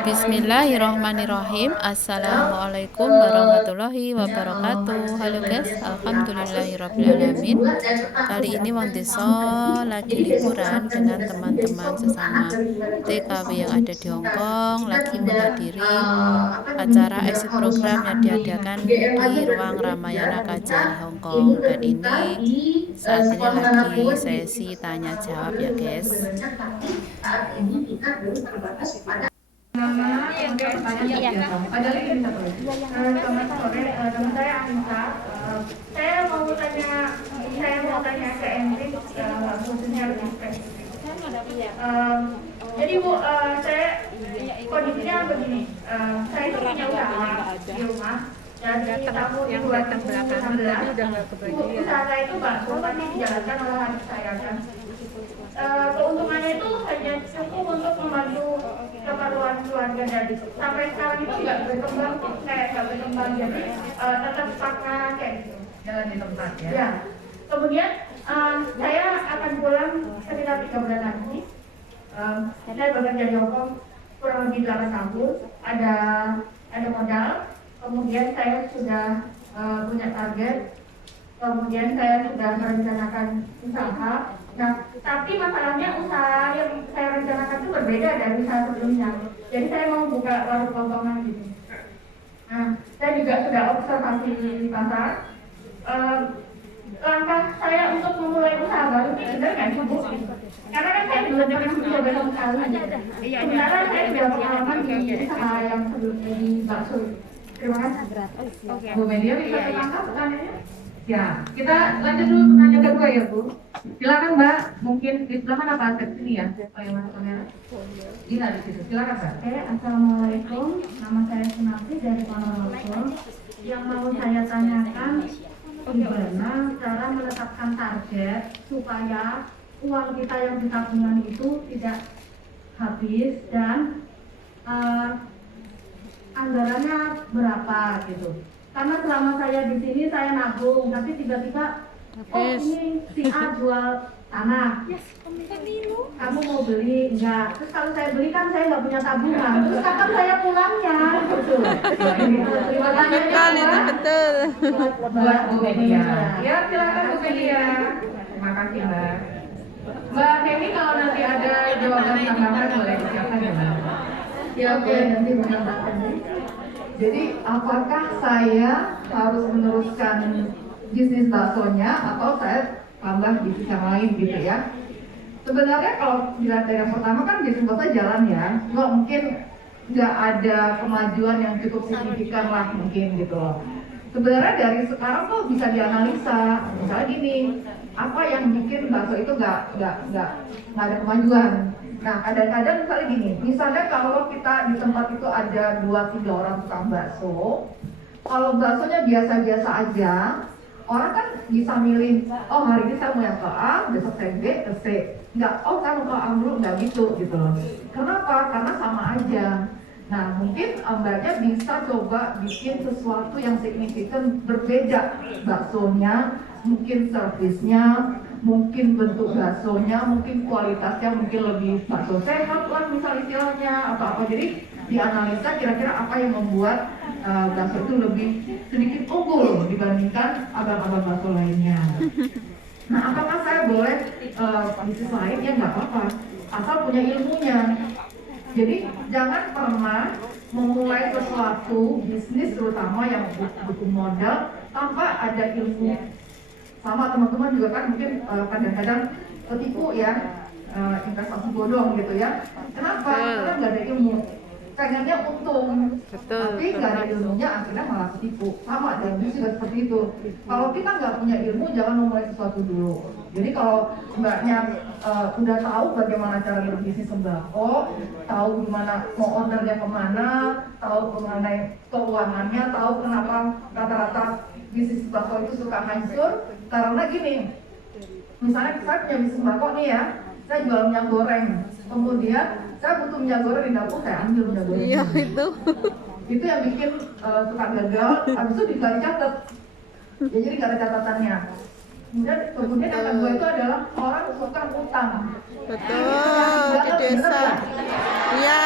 Bismillahirrahmanirrahim. Assalamualaikum warahmatullahi wabarakatuh. Halo guys, alhamdulillahirrabbilalamin. Kali ini Wong Deso lagi liburan dengan teman-teman sesama TKW yang ada di Hongkong, lagi menghadiri acara exit program yang diadakan di ruang Ramayana KJRI Hongkong. Dan ini saat ini lagi sesi tanya jawab ya guys. Selamat sore, nama saya Anissa. Saya mau tanya ke Enrik, khususnya lebih spesifik. Jadi Bu, saya kondisinya begini. Saya itu punya usaha di rumah. Dari tahun 2016, usaha saya itu bakso pasti dijalankan oleh adik saya kan. Keuntungannya itu hanya cukup untuk membantu keperluan keluarga, dan sampai sekarang itu nggak berkembang, jadi tetap stagnan kayak gitu. Jalan di tempat ya. Ya. Kemudian saya akan pulang sekitar 3 bulan lagi. Saya bekerja di Hongkong kurang lebih 8 tahun. Ada modal. Kemudian saya sudah punya target. Kemudian saya sudah merencanakan usaha. Nah, tapi masalahnya usaha yang saya rencanakan itu berbeda dari usaha sebelumnya. Jadi saya mau buka warung potongan gitu. Nah, saya juga sudah observasi di pasar. Langkah saya untuk memulai usaha baru ini benar nggak sih Bu? Karena kan saya belum pernah mencoba sama sekali. Sementara saya sudah pengalaman di usaha yang sebelumnya di bakso. Terima kasih. Bu Media bisa ditangkap pertanyaannya? Ya, kita lanjut dulu pertanyaan kedua ya Bu. Silakan Mbak, mungkin di sebelah mana Pak? Ke sini ya. Oh yang mana kamera? Ina di situ. Silakan Mbak. Assalamualaikum. Nama saya Sunafi dari Ponorogo. Yang mau saya tanyakan, gimana cara menetapkan target supaya uang kita yang di tabungan itu tidak habis dan anggarannya berapa gitu. Karena selama saya di sini saya nabung, tapi tiba-tiba ini si A jual tanah, kamu mau beli? Enggak. Terus kalau saya beli kan saya nggak punya tabungan, terus kapan saya pulangnya gitu. Terima kasih. Betul. Buat Bu Media. Ya silakan Bu Media. Terima kasih Mbak. Mbak Neni kalau nanti ada jawaban tambahan boleh silakan ya Mbak. Ya oke, nanti menambahkan. Jadi apakah saya harus meneruskan bisnis baksonya atau saya tambah bisnis yang lain gitu ya? Sebenarnya kalau dilihat dari yang pertama kan bisnis bakso jalan ya, nggak mungkin nggak ada kemajuan yang cukup signifikan lah mungkin gitu loh. Sebenarnya dari sekarang tuh bisa dianalisa, misalnya gini, apa yang bikin bakso itu nggak ada kemajuan. Nah kadang-kadang misalnya gini, misalnya kalau kita di tempat itu ada 2-3 orang tukang bakso, kalau baksonya biasa-biasa aja, orang kan bisa milih, oh hari ini saya mau yang ke A, besok saya B, ke C. Nggak, oh saya mau ke A dulu, nggak gitu loh. Kenapa? Karena sama aja. Nah mungkin mbaknya bisa coba bikin sesuatu yang signifikan berbeda, baksonya, mungkin servisnya, mungkin bentuk baksonya, mungkin kualitasnya mungkin lebih bakso sehat lah misal istilahnya atau apa. Jadi dianalisa kira-kira apa yang membuat bakso itu lebih sedikit unggul dibandingkan abang-abang bakso lainnya. Nah apakah saya boleh bisnis lain? Ya nggak apa-apa, asal punya ilmunya. Jadi jangan pernah memulai sesuatu bisnis terutama yang butuh modal tanpa ada ilmu. Sama teman-teman juga kan mungkin kadang-kadang ketipu ya, investasi bodong gitu ya. Kenapa? Karena nggak ada ilmu. Pengennya untung, tapi nggak ada ilmunya akhirnya malah ketipu. Sama dalam bisnis juga seperti itu. Kalau kita nggak punya ilmu, jangan memulai sesuatu dulu. Jadi kalau mbaknya udah tahu bagaimana cara berbisnis sembako, tahu gimana mau ordernya kemana, tahu mengenai keuangannya, tahu kenapa rata-rata bisnis sembako itu suka hancur. Karena gini, misalnya saya punya bisnis sembako nih ya, saya jual minyak goreng, kemudian saya butuh minyak goreng di dapur, saya ambil minyak goreng. Iya itu. Itu yang bikin suka gagal. Habis itu bisa dicatat. Ya jadi nggak ada catatannya. Kemudian yang kedua itu adalah orang suka utang. Betul, di desa. Iya.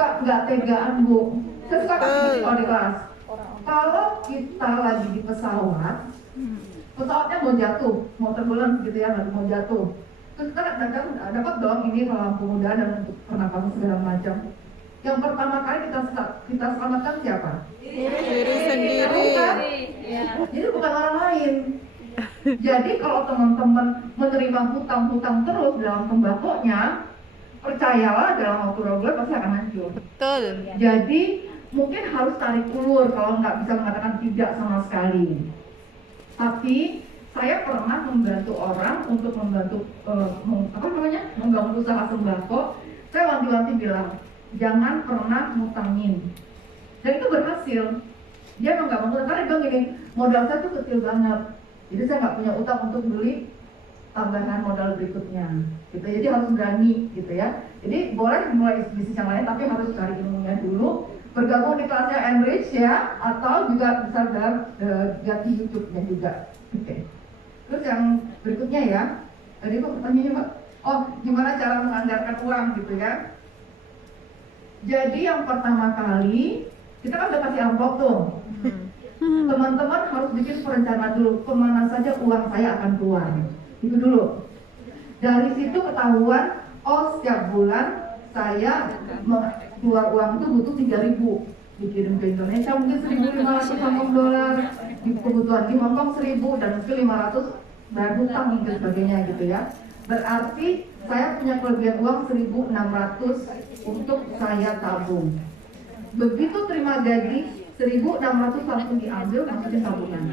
suka nggak tegaan Bu. Saya suka kasih gini kalau di kelas. Kalau kita lagi di pesawat, pesawatnya mau jatuh, mau terbulan gitu ya, mau jatuh. Terus kita dapat dong ini lampu muda dan untuk pernapasan segala macam. Yang pertama kali kita selamatkan siapa? Diri sendiri. Kan? Jadi bukan orang lain. Jadi kalau teman-teman menerima hutang-hutang terus dalam tembakonya, percayalah dalam waktu reguler pasti akan hancur. Betul. Jadi mungkin harus tarik ulur kalau nggak bisa mengatakan tidak sama sekali. Tapi saya pernah membantu orang untuk membantu membangun usaha sembako. Saya wanti-wanti bilang jangan pernah ngutangin. Dan itu berhasil. Dia emang nggak mau ngutang karena dia bilang gini, modal saya tuh kecil banget. Jadi saya nggak punya utang untuk beli tambahan modal berikutnya. Gitu. Jadi harus berani gitu ya. Jadi boleh mulai bisnis yang lain tapi harus cari ilmunya dulu. Bergabung di kelasnya Enrich ya, atau juga bisa ganti YouTube-nya juga. Oke. Terus yang berikutnya ya, tadi kok pertanyaannya Mbak? Oh, gimana cara menganggarkan uang gitu ya? Jadi yang pertama kali kita kan udah kasih amplop tuh. Teman-teman harus bikin perencanaan dulu kemana saja uang saya akan keluar. Itu dulu. Dari situ ketahuan, oh setiap bulan saya keluar uang itu butuh 3.000 dikirim ke Indonesia mungkin 1.500 Hong Kong dolar, di kebutuhan di Hong Kong 1.000 dan mungkin 500 bayar hutang mungkin sebagainya gitu ya. Berarti saya punya kelebihan uang 1.600 untuk saya tabung. Begitu terima gaji 1.600 langsung diambil masukin tabungan.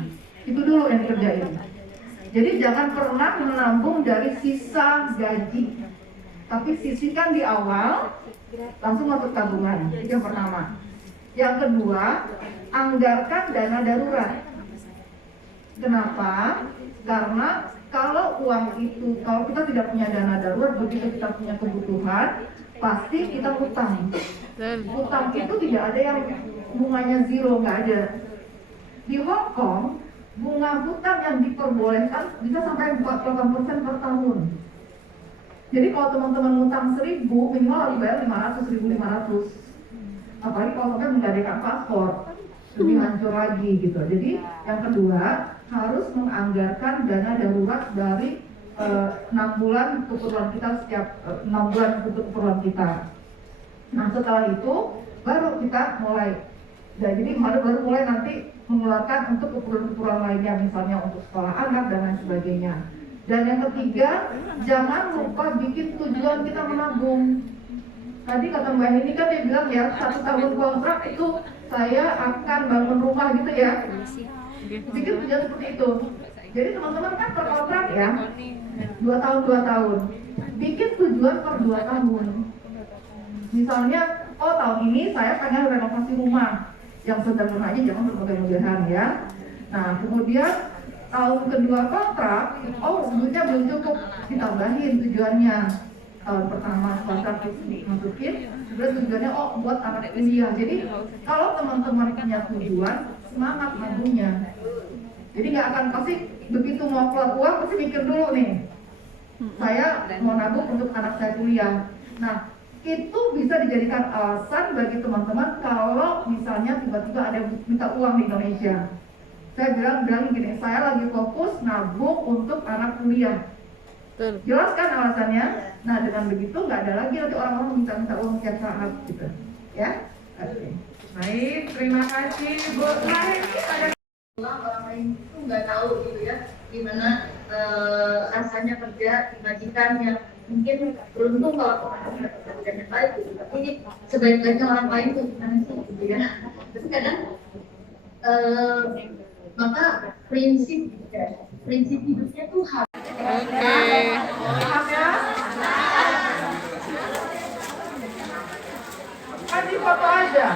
Itu dulu yang dikerjain. Jadi jangan pernah menabung dari sisa gaji, tapi sisihkan di awal langsung masuk tabungan. Itu yang pertama. Yang kedua, anggarkan dana darurat. Kenapa? Karena kalau uang itu, kalau kita tidak punya dana darurat, begitu kita punya kebutuhan, pasti kita utang. Utang itu tidak ada yang bunganya zero, nggak ada. Di Hong Kong, bunga hutang yang diperbolehkan bisa sampai 48% per tahun. Jadi kalau teman-teman ngutang 1.000, minimal harus bayar 1.500. Apalagi kalau sampai menggadaikan paspor, lebih hancur lagi gitu. Jadi yang kedua, harus menganggarkan dana darurat dari 6 bulan keperluan kita setiap 6 bulan untuk keperluan kita. Nah setelah itu baru kita mulai. Jadi baru mulai nanti mengeluarkan untuk keperluan lainnya, misalnya untuk sekolah anak dan lain sebagainya. Dan yang ketiga, jangan lupa bikin tujuan kita menabung. Tadi kata Mbak ini kan dia bilang ya 1 tahun kontrak itu saya akan bangun rumah gitu ya. Bikin tujuan seperti itu. Jadi teman-teman kan per kontrak ya 2 tahun 2 tahun. Bikin tujuan per 2 tahun. Misalnya, oh tahun ini saya pengen renovasi rumah. Yang sederhana aja, jangan berlebihan ya. Nah kemudian tahun kedua kontrak, oh duitnya belum cukup, ditambahin tujuannya. Tahun pertama kontrak masukin, terus tujuannya oh buat anak kuliah. Jadi kalau teman-teman punya tujuan, semangat nabungnya. Jadi nggak akan pasti begitu mau keluar uang pasti mikir dulu nih, saya mau nabung untuk anak saya kuliah. Nah itu bisa dijadikan alasan bagi teman-teman kalau misalnya tiba-tiba ada yang minta uang di Indonesia. Saya bilang gini, saya lagi fokus nabung untuk anak kuliah. Jelaskan alasannya. Nah dengan begitu nggak ada lagi nanti orang-orang minta uang setiap saat gitu. Ya. Oke. Baik, terima kasih Bu. Orang lain itu nggak tahu gitu ya gimana rasanya kerja di majikannya. Mungkin beruntung kalau orang yang baik gitu. Tapi sebaik-baiknya orang lain tuh gimana sih gitu ya. Tapi kadang maka prinsip hidupnya tuh harus kasih foto aja.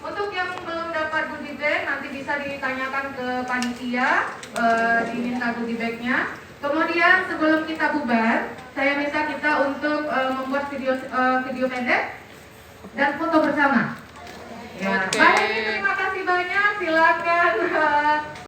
Untuk yang belum dapat goodie bag nanti bisa ditanyakan ke panitia, diminta goodie bagnya. Kemudian sebelum kita bubar, saya minta kita untuk membuat video pendek dan foto bersama. Ya, baik, terima kasih banyak. Silakan